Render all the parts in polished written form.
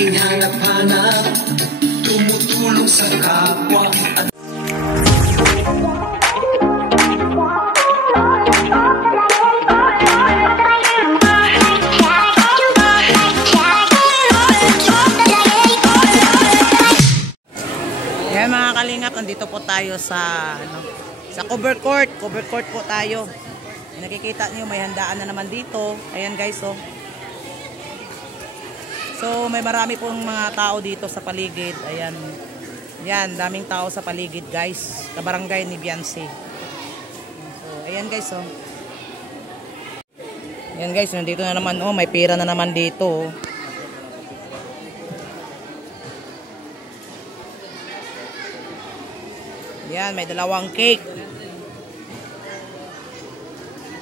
aking hanap-hanap, tumutulong sa kapwa at Yan mga kalingap, nandito po tayo sa sa cover court po tayo. Nakikita niyo may handaan na naman dito. Ayan guys, oh. So may marami pong mga tao dito sa paligid. Ayan. Yan, daming tao sa paligid guys. Kabarangay ni Beyonce. So ayan guys, oh. Ayan guys, nandito na naman, oh, may pera na naman dito, oh. Ayan, may dalawang cake.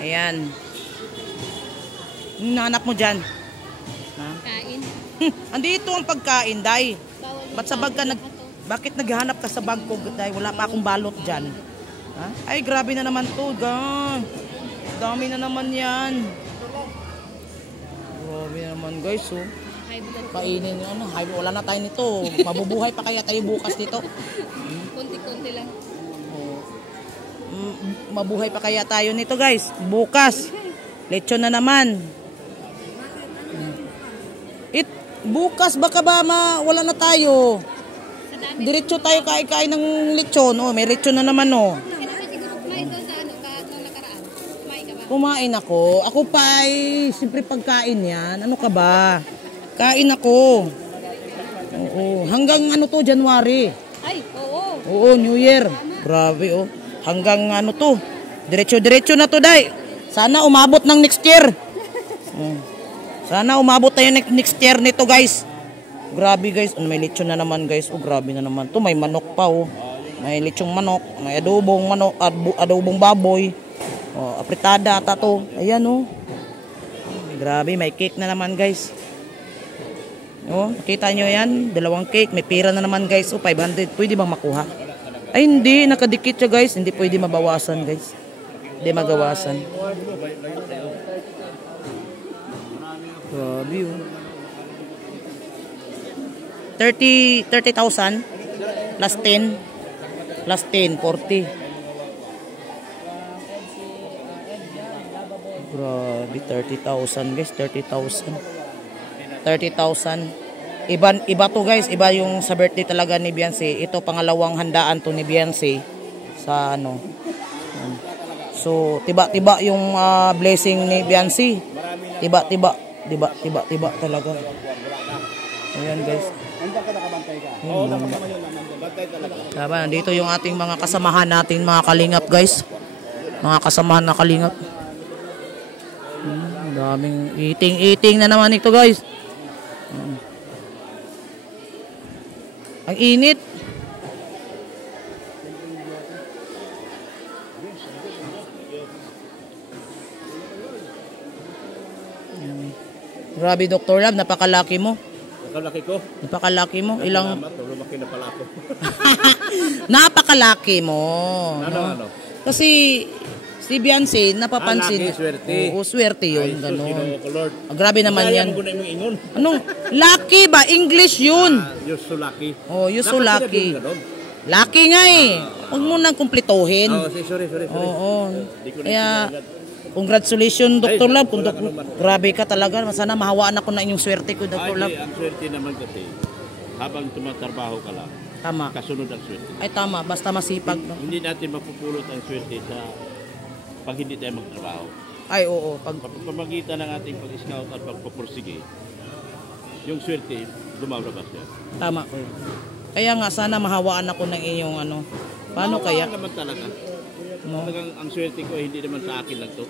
Ayan. Nanap mo dyan? Ha? Kain. Andito ang pagkain, Day. Ba't sa bag ka bakit naghahanap ka sa bag ko, Day? Wala pa akong balot dyan. Ha? Ay, grabe na naman to, gang. Dami na naman yan. Grabe na naman, guys, oh. Kainin nyo, ano? Wala na tayo nito. Mabubuhay pa kaya tayo bukas dito? Konti-konti lang. Mabuhay pa kaya tayo nito guys bukas. Lechon na naman. Bukas baka ba wala na tayo. Diretso tayo kain ng lechon. Oh, may lechon na naman, oh. Kumain ako. Ako pa ay siyempre pagkain yan. Ano ka ba? Kain ako. Oo. Hanggang ano to, January. Ay, oo. Oo, New Year. Grabe, oh. Hanggang ano to. Diretso na to, Day. Sana umabot ng next year. Sana umabot tayo next year nito, guys. Grabe, guys. May lechon na naman, guys. Oh, grabe na naman. To may manok pa, oh. May lechong manok. May adobong manok. Adobong baboy. Oh, apritada ata to. Ayan, oh. Grabe, may cake na naman, guys. Oh, nakita nyo yan? Dalawang cake. May pera na naman, guys. Oh, 500. Pwede bang makuha? Ay, hindi. Nakadikit siya, guys. Hindi pwede mabawasan, guys. Hindi magawasan. Grabe, oh. 30,000 plus 10 plus 10, 40. Grabe, 30,000, guys. 30,000. Iba to, guys. Iba yung sa birthday talaga ni Beyonce. Ito pangalawang handaan to ni Beyonce sa ano. So tiba-tiba yung blessing ni Beyonce. Tiba-tiba talaga. Ayan, guys. Diba, nandito yung ating mga kasamahan natin, mga kalingap, guys. Mga kasamahan na kalingap. Daming eating na naman ito, guys. Ang init. Grabe, Dr. Lab, napakalaki mo. Napakalaki ko? Napakalaki mo. Ilang... Salamat, lumaki na pala ako. Napakalaki mo. Ano? Kasi si Beyonce, napapansin. Laki, swerte. Oo, swerte yun. Ay, grabe naman yan. Ingon. Anong? Lucky ba? English yun. You're so lucky. Oh, you're so lucky. Lucky nga eh. Huwag mo nang kumplituhin. Oh, sorry. Oo. Kaya, congratulations, Dr. Love. Grabe ka talaga. Sana mahawaan ako na inyong swerte ko, Dr. Love. Ang swerte naman kasi, habang tumatrabaho ka lang, tama. Kasunod ang swerte. Ay, tama. Basta masipag. Hindi natin mapupulot ang swerte sa pag hindi tayo magtrabaho. Ay, oo. Pamagitan ng ating pag-scout at pagpupursige, yung swerte, lumalabas yan. Tama ko. Kaya nga, sana mahawaan ako ng inyong ano. Paano kaya? Naman talaga. No? Talagang ang swerte ko, hindi naman sa akin lang to.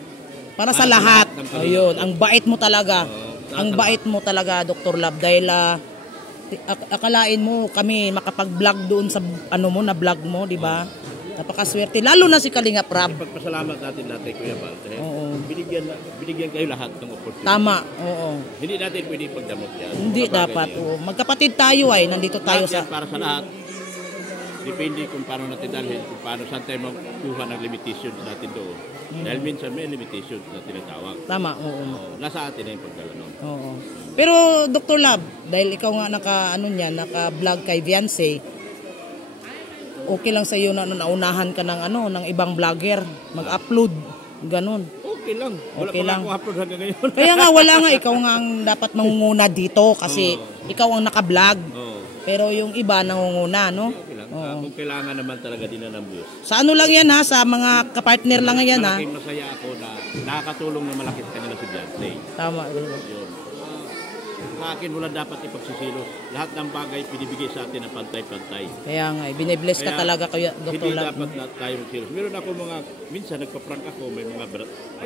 Para sa lahat. Ayun, ang bait mo talaga. Ang bait mo talaga, Dr. Love. Dahil akalain mo kami makapag-vlog doon sa ano mo, na vlog mo, di ba? Napakaswerte. Lalo na si Kalingap Rab. Pagpasalamat natin Kuya Bal. Oo. Binigyan kayo lahat ng opportunity. Tama, oo. Hindi natin pwede pagdamot yan. Hindi dapat. Oo. Magkapatid tayo ay nandito tayo sa... Para sa lahat. Depende kung paano natin dalhin, kung paano saan tayo magkuha ng limitations natin doon. Dahil minsan may limitations na tinatawag. Tama, oo. Nasa atin na yung pagdala nun. Oo. Pero Dr. Lab, dahil ikaw nga naka-vlog kay Beyonce, okay lang sa iyo na naunahan ka ng ibang vlogger mag-upload, ganun. Okay lang. Wala Okay pa lang. ako upload hanggang ngayon. Kaya nga wala nga ikaw nga ang dapat mangunguna dito kasi ikaw ang naka-vlog. Oo. Pero yung iba nangunguna, no? Okay lang. Oo. Kung kailangan naman talaga din na ng views. Sa ano lang yan ha, sa mga kapartner lang yan ha. Malaking masaya ako na nakakatulong na malaki sa kanila si Beyonce. Tama. Yun. Sa akin, wala dapat ipagsisilos. Lahat ng bagay pinibigay sa atin ng pantay-pantay. Kaya nga, binibless ka Kaya, talaga kaya Dr. Hindi Lab. dapat na tayo magsilos. Meron ako minsan nagpa-prank ako, may mga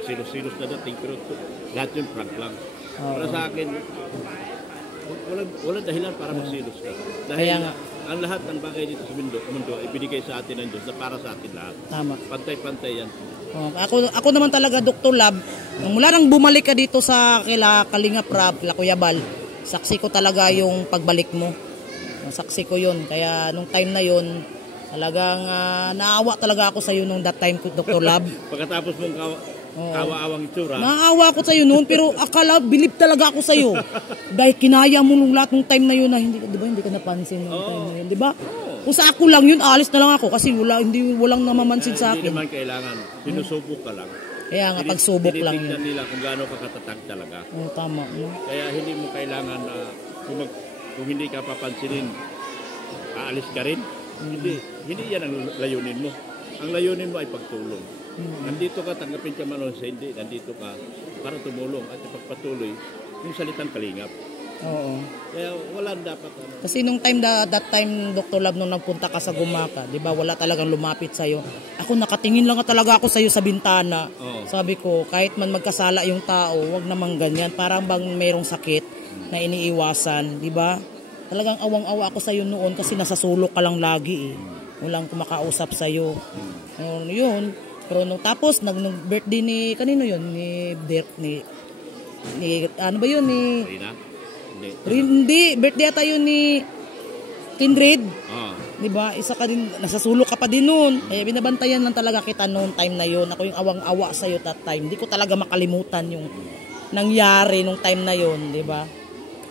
silos-silos na dating, pero lahat yun prank lang. Oo. Para sa akin, walang dahilan para magsilos ka. Dahil Kaya nga. ang lahat ng bagay dito sa mundo ay binigay sa atin ng Diyos na para sa atin lahat. Tama. Pantay-pantay yan. Oh, ako naman talaga Dr. Lab, mula nang bumalik ka dito sa Kalinga Prab, kila Kuya Bal, saksi ko talaga yung pagbalik mo. Saksi ko yun. Kaya nung time na yun, talagang naawa talaga ako sa iyo nung that time, Dr. Lab. Pagkatapos mong kawa-awang itsura, Naawa ako sa iyo noon, pero akala, bilib talaga ako sa iyo. Dahil kinaya mo nung lahat ng time na yun na hindi ka napansin nung time na yun, di ba? Kung sa ako lang yun, alis na lang ako kasi walang namamansin sa hindi akin. naman kailangan. Sinusubok ka lang. Kaya nga, pagsubok lang yun. Tinitingnan nila kung gaano ka katatag talaga. Tama. No? Kaya hindi mo kailangan na kung hindi ka papansinin, aalis ka rin. Hindi yan ang layunin mo. Ang layunin mo ay pagtulong. Nandito ka, tanggapin ka man o hindi, nandito ka para tumulong at ipagpatuloy yung salitang kalingap. Oo. Kaya wala dapat Kasi nung time that time Dr. Lab nung nagpunta ka sa Gumaka, 'di ba? Wala talagang lumapit sa iyo. Ako nakatingin lang talaga ako sa iyo sa bintana. Oo. Sabi ko, kahit man magkasala yung tao, wag namang ganyan. Parang bang mayroong sakit na iniiwasan, 'di ba? Talagang awang-awa ako sa iyo noon kasi nasa sulok ka lang lagi eh. Walang kumakausap sa iyo. Yun. Pero nung tapos nung birthday ni kanino yun? Ni ano ba yun ni Rina? Hindi, birthday ata yun ni Kindred. Ah. 'Di ba? Isa ka din, nasa sulok ka pa din noon. Kaya binabantayan lang talaga kita noon time na yun. Ako yung awang-awa sa iyo that time. Hindi ko talaga makalimutan yung nangyari nung time na yun, 'di ba?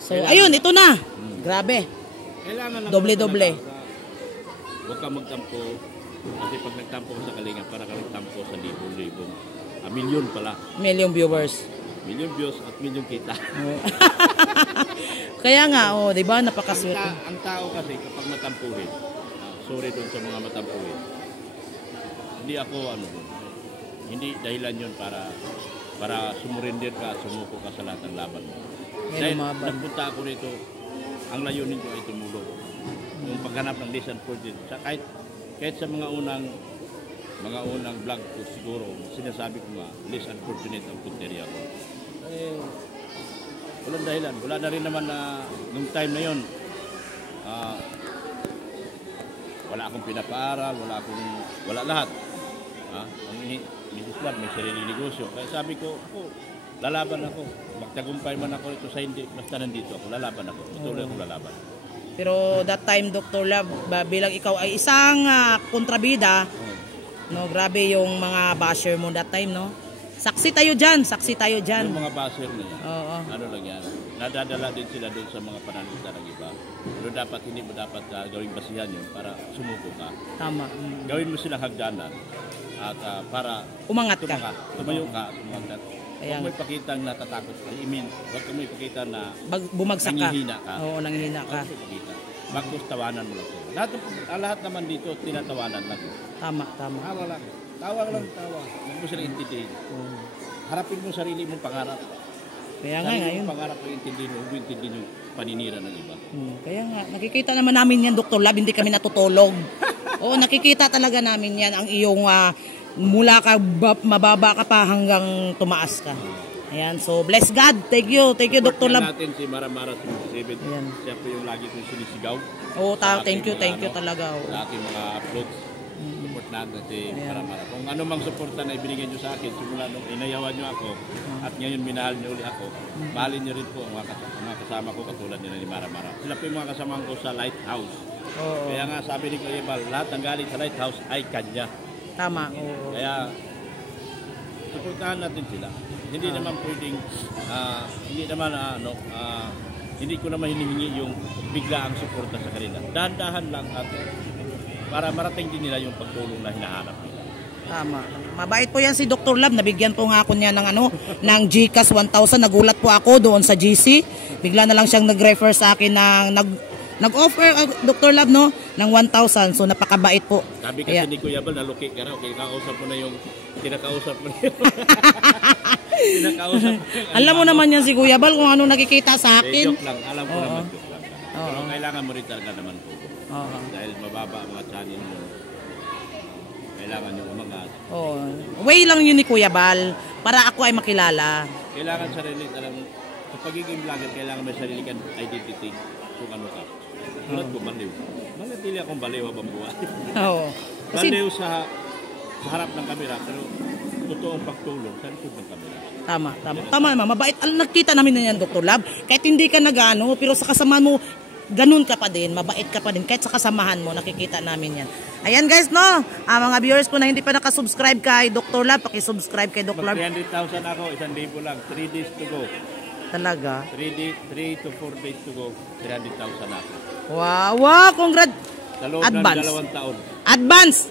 So, ayun, ito na. Grabe. Kailangan lang Doble-doble. Huwag ka magtampo. Kasi pag nagtampo ka sa kalinga, para ka nagtampo sa libong-libong. Milyon pala. Million viewers. Million views at million kita. Kaya nga, 'di ba? Napakaswerte. Ang tao kasi kapag matampuhin, sorry doon sa mga matampuhin. Hindi ako hindi dahilan 'yon para sumurinder ka at sumuko ka sa lahat ng laban mo. Dahil nagpunta ako rito, ang layunin ko ay tumulong. Yung paghanap ng less unfortunate. Kahit sa mga unang vlog ko siguro, sinasabi ko nga, less unfortunate ang punteriya ko. Walang dahilan. Wala na rin naman na nung time na yon. Wala akong pinapaaral, wala lahat. Ang Mrs. Lab, may sarili negosyo. Kaya sabi ko, lalaban ako. Magtagumpay man ako ito sa hindi, basta nandito ako, lalaban ako. Patuloy akong lalaban. Pero that time, Dr. Lab, bilang ikaw ay isang kontrabida, no, grabe yung mga basher mo that time, no? Saksi tayo dyan. Yung mga basher na yan, Oo. ano lang yan, nadadala din sila doon sa mga pananalita ng iba. Pero hindi mo dapat gawing basihan yun para sumuko ka. Tama. Gawin mo silang hagdanan at para Umangat ka. tumayo ka at umangat. Kaya Huwag mo ipakita na natatakot ka. Huwag mo ipakita na Bumagsak ka. nanghihina ka. Oo, nanghihina ka. Huwag mo ipakita. Bagkus tawanan mo lang sila. Lahat naman dito, tinatawanan lang. Tama. Tawa lang. Tawa. Huwag mo silang intindihin. Harapin mo sarili mong pangarap. Kaya nga, Sarili ngayon. mong pangarap ang intindihin mo. Huwag mo intindihin yung paninira ng iba. Kaya nga, nakikita naman namin yan, Dr. Lab, hindi kami natutulog. Oo, nakikita talaga namin yan, ang iyong mula ka, mababa ka pa hanggang tumaas ka. Ayan, so bless God. Thank you, Dr. Lab. natin si Mara 77. Ayan. Siya po yung lagi kong sinisigaw. Oo, thank you Sa talaga. Sa aking mga uploads. Support natin si Mara. Kung ano mang suporta na ibinigay nyo sa akin, simula nung inayawan nyo ako, at ngayon minahal nyo uli ako, mahalin nyo rin po ang mga kasama ko katulad nila ni Mara. Sila po yung mga kasama ko sa Lighthouse. Oo. Kaya nga sabi ni Kuya Bal, lahat ng galing sa Lighthouse ay kanya. Tama, oo. Kaya suportahan natin sila. Hindi naman pwedeng, hindi ko naman hinihingi yung bigla ang suporta sa kanila. Dahan-dahan lang at para marating din nila yung pagtulong na hinahanap nila. Tama. Mabait po yan si Dr. Lab. Nabigyan po nga ako niya ng ng GCash 1,000. Nagulat po ako doon sa GC. Bigla na lang siyang nag-refer sa akin ng nag-offer Dr. Lab ng 1,000. So napakabait po. Sabi kasi ni Kuya Bal, naluki ka raw. Kinakausap mo na yung kinakausap mo. Alam mo naman yan si Kuya Bal kung ano nakikita sa akin. Joke lang. Alam ko naman joke lang. Pero kailangan mo rin talaga naman po. Dahil mababa ang mga channel mo. Kailangan nyo umangat. Way lang yun ni Kuya Bal para ako ay makilala. Kailangan sarili talagang sa pagiging vlogger, kailangan may sarili kang identity kung ano ka. Tulad ko, baliw. Manatili akong baliw habang buhay. Baliw sa harap ng kamera, pero totoong pagtulong sa likod ng kamera. Tama naman. Mabait. Nakita namin na yan, Dr. Lab. Kahit hindi ka nag-ano, pero sa kasamahan mo, ganun ka pa din, mabait ka pa din. Kahit sa kasamahan mo, nakikita namin yan. Ayan guys, no? Mga viewers po na hindi pa nakasubscribe kay Dr. Lab, pakisubscribe kay Dr. Lab. 300,000 ako, 1,000 lang. 3 days to go. Talaga? 3 to 4 days to go, 300,000 ako. Wow, congrats! Sa loob ng 2 taon. Advance!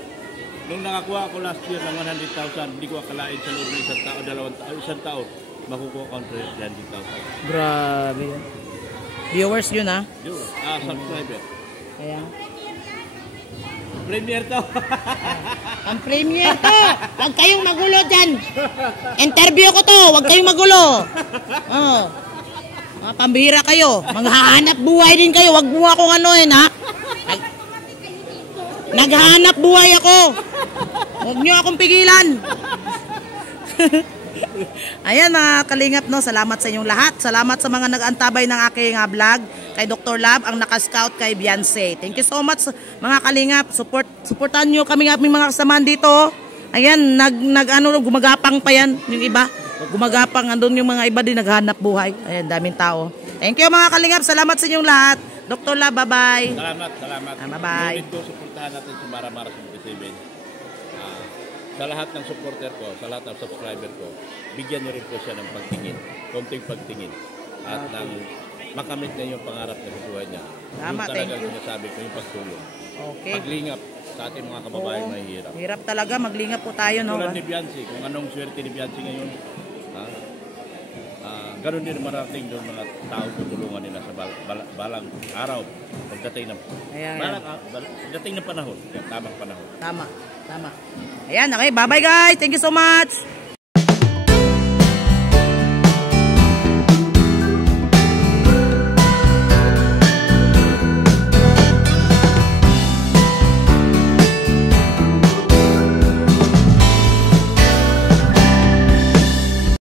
Nung nakakuha ako last year ng 100,000, hindi ko akalain sa loob ng 1 taon, makukuha ko ng 300,000. Grabe yan. Viewers yun, ha? Subscriber. Ayan. Premier to. Ang premier to. Huwag kayong magulo dyan. Interview ko to. Huwag kayong magulo. Mga pambihira kayo. Maghahanap buhay din kayo. Huwag mo akong anuhin, ha? Naghahanap buhay ako. Huwag nyo akong pigilan. Ayan mga kalingap, no, salamat sa inyong lahat. Salamat sa mga nag-antabay ng aking vlog kay Dr. Lab, ang naka-scout kay Beyonce. Thank you so much mga kalingap. Supportan nyo kami ng aming mga kasamahan dito. Ayan, gumagapang pa yan yung iba. Gumagapang, andun yung mga iba din naghanap buhay. Ayan, daming tao. Thank you mga kalingap. Salamat sa inyong lahat. Dr. Lab, bye-bye. Salamat. Bye-bye. Supportahan natin si Mara 77. Sa lahat ng supporter ko, sa lahat ng subscriber ko, bigyan niyo rin po siya ng pagtingin, konting pagtingin. At nang makamit niya yung pangarap na buhay niya. Tama, yung talagang sinasabi ko, yung pagtulong. Okay. Paglingap sa ating mga kababayan na hirap. Hirap talaga, maglingap po tayo, no? Tulad ni Beyonce, kung anong swerte ni Beyonce ngayon, ganun din marating doon mga tao tutulungan nila sa balang araw pagdating ng panahon, tamang panahon. Tama. Ayan, okay, bye-bye guys. Thank you so much.